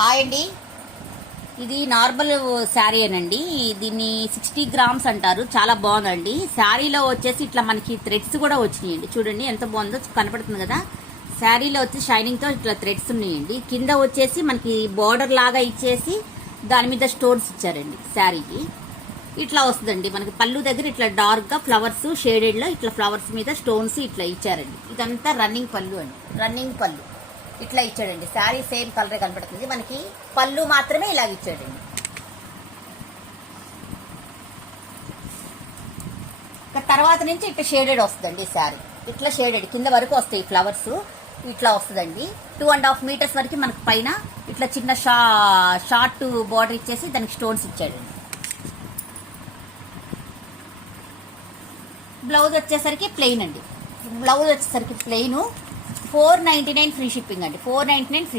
Hi అండి. ఇది normal sari అనండి. దీన్ని 60 గ్రామ్స్ అంటారు. చాలా బాగుందండి. శారీలో వచ్చేసి ఇట్లా మనకి థ్రెడ్స్ కూడా వచ్చినాయండి. చూడండి ఎంత బాగుందో కనపడుతుంది కదా. శారీలో వచ్చి షైనింగ్ తో ఇట్లా థ్రెడ్స్ ఉన్నాయండి. కింద వచ్చేసి మనకి బార్డర్ లాగా ఇచ్చేసి దాని మీద స్టోన్స్ ఇచ్చారండి. శారీకి ఇట్లా వస్తుందండి. మనకి పళ్ళు దగ్గర ఇట్లా డార్క్ గా ఫ్లవర్స్ షేడెడ్ లో ఇట్లా ఫ్లవర్స్ మీద స్టోన్స్ ఇట్లా ఇచ్చారండి. ఇదంతా రన్నింగ్ పళ్ళు అండి. రన్నింగ్ పళ్ళు ఇట్లా ఇచ్చాడండి. శారీ సేమ్ కలరే కనపడుతుంది. మనకి పళ్ళు మాత్రమే ఇలాగ ఇచ్చాడండి. తర్వాత నుంచి ఇట్లా షేడెడ్ వస్తుందండి. శారీ ఇట్లా షేడెడ్ కింద వరకు వస్తాయి ఫ్లవర్స్. ఇట్లా వస్తుందండి. 2.5 మీటర్స్ వరకు మనకి పైన ఇట్లా చిన్న షార్ట్ బార్డర్ ఇచ్చేసి దానికి స్టోన్స్ ఇచ్చాడండి. బ్లౌజ్ వచ్చేసరికి ప్లెయిన్ అండి. బ్లౌజ్ వచ్చేసరికి ప్లెయిన్ 499 ఫ్రీ షిప్పింగ్ అండి. 499 ఫ్రీ.